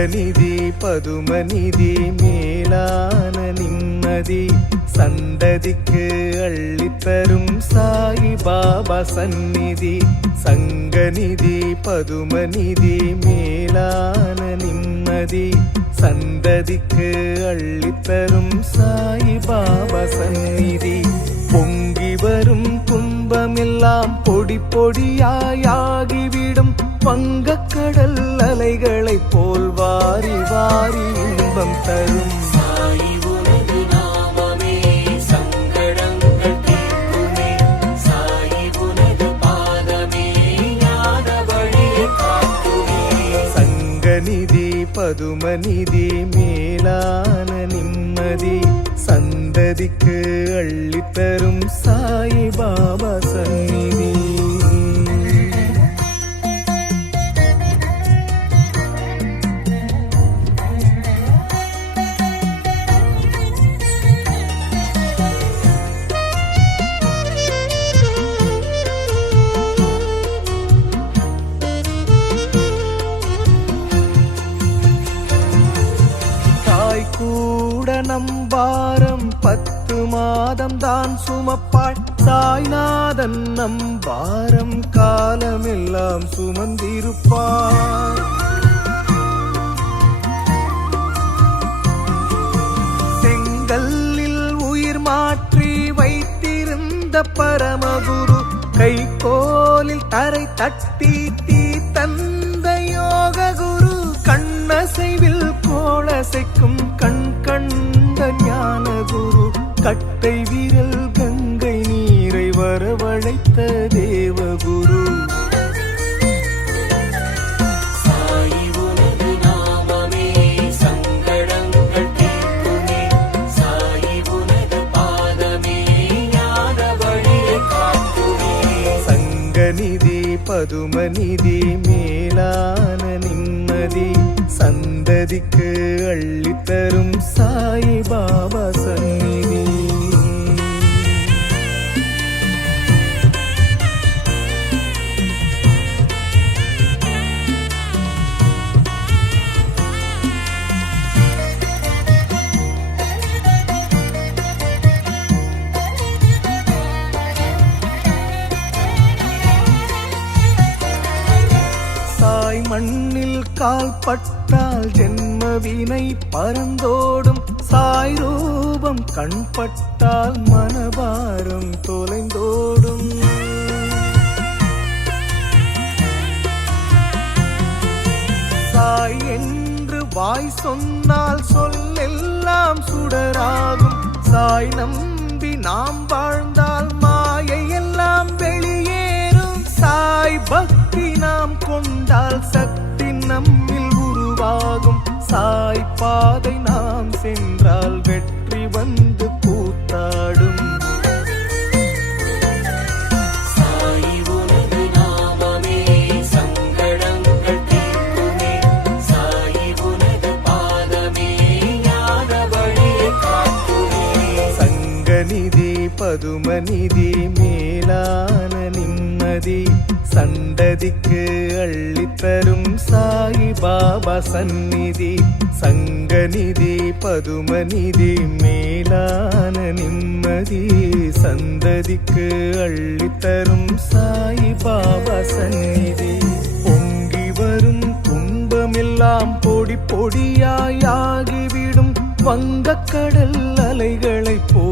சங்கநிதி பதுமநிதி மேலான நிம்மதி சந்ததிக்கு அள்ளித்தரும் சாயி பாபா சந்நிதி. சங்கநிதி பதுமநிதி மேலான நிம்மதி சந்ததிக்கு அள்ளித்தரும் சாயி பாபா சந்நிதி. பொங்கி வரும் துன்பமெல்லாம் பொடி பொடியாகிவிடும் வங்கக்கடல் அலைகளைப் போல் வாரி வாரி இன்பம் தரும். சங்கநிதி பதுமநிதி மேலான நிம்மதி சந்ததிக்கு அள்ளித்தரும் சாயி பாபா சந்நிதி. கூட நம்பாரம் 10 மாதம் தான் சுமப்பாள் சாய்நாதன் நம்பாரம் காலமெல்லாம் சுமந்திருப்பாள். செங்கல்லில் உயிர் மாற்றி வைத்திருந்த பரமகுரு கைகோலில் தரை தட்டி தீ தந்த யோக குரு கண்ணசைவில் கோளசைக்கும் கண் கண்ட ஞான குரு கட்டை விரல் கங்கை நீரை வரவழைத்த தேவகுரு. சாயி உனது நாமமே சங்கடங்கள் தீர்க்குமே சாயி உனது பாதமே ஞான வழியை காட்டுமே. சங்கநிதி பதுமநிதி மேலான நிம்மதி சந்ததிக்கு அள்ளித்தரும் சாயி பாபா சந்நிதி. சாய் மண்ணில் கால் பட்டால் ஜென்மவினை பறந்தோடும் சாய் ரூபம் கண் பட்டால் மனபாரம் தொலைந்தோடும். சாய் என்று வாய் சொன்னால் சொல்லெல்லாம் சுடராகும். சாய் நம்பி நாம் வாழ்ந்தால் மாயை எல்லாம் வெளியேறும். சாய் பக்தி நாம் கொண்டால் சக்தி நம்மில் உருவாகும். சாய் பாதை நாம் சென்றால் வெற்றி வந்து கூத்தாடும். சாயி உனது நாமமே சங்கடங்கள் தீர்க்குமே சாயி உனது பாதமே ஞான வழியை காட்டுமே. சங்கநிதி பதுமநிதி மேலான நிம்மதி சந்ததிக்கு அள்ளித்தரும் சாயி பாபா சந்நிதி. சங்கநிதி பதுமநிதி மேலான நிம்மதி சந்ததிக்கு அள்ளித்தரும் சாயி பாபா சந்நிதி. பொங்கி வரும் துன்பமெல்லாம் பொடி பொடியாகிவிடும் வங்கக்கடல் அலைகளைப் போ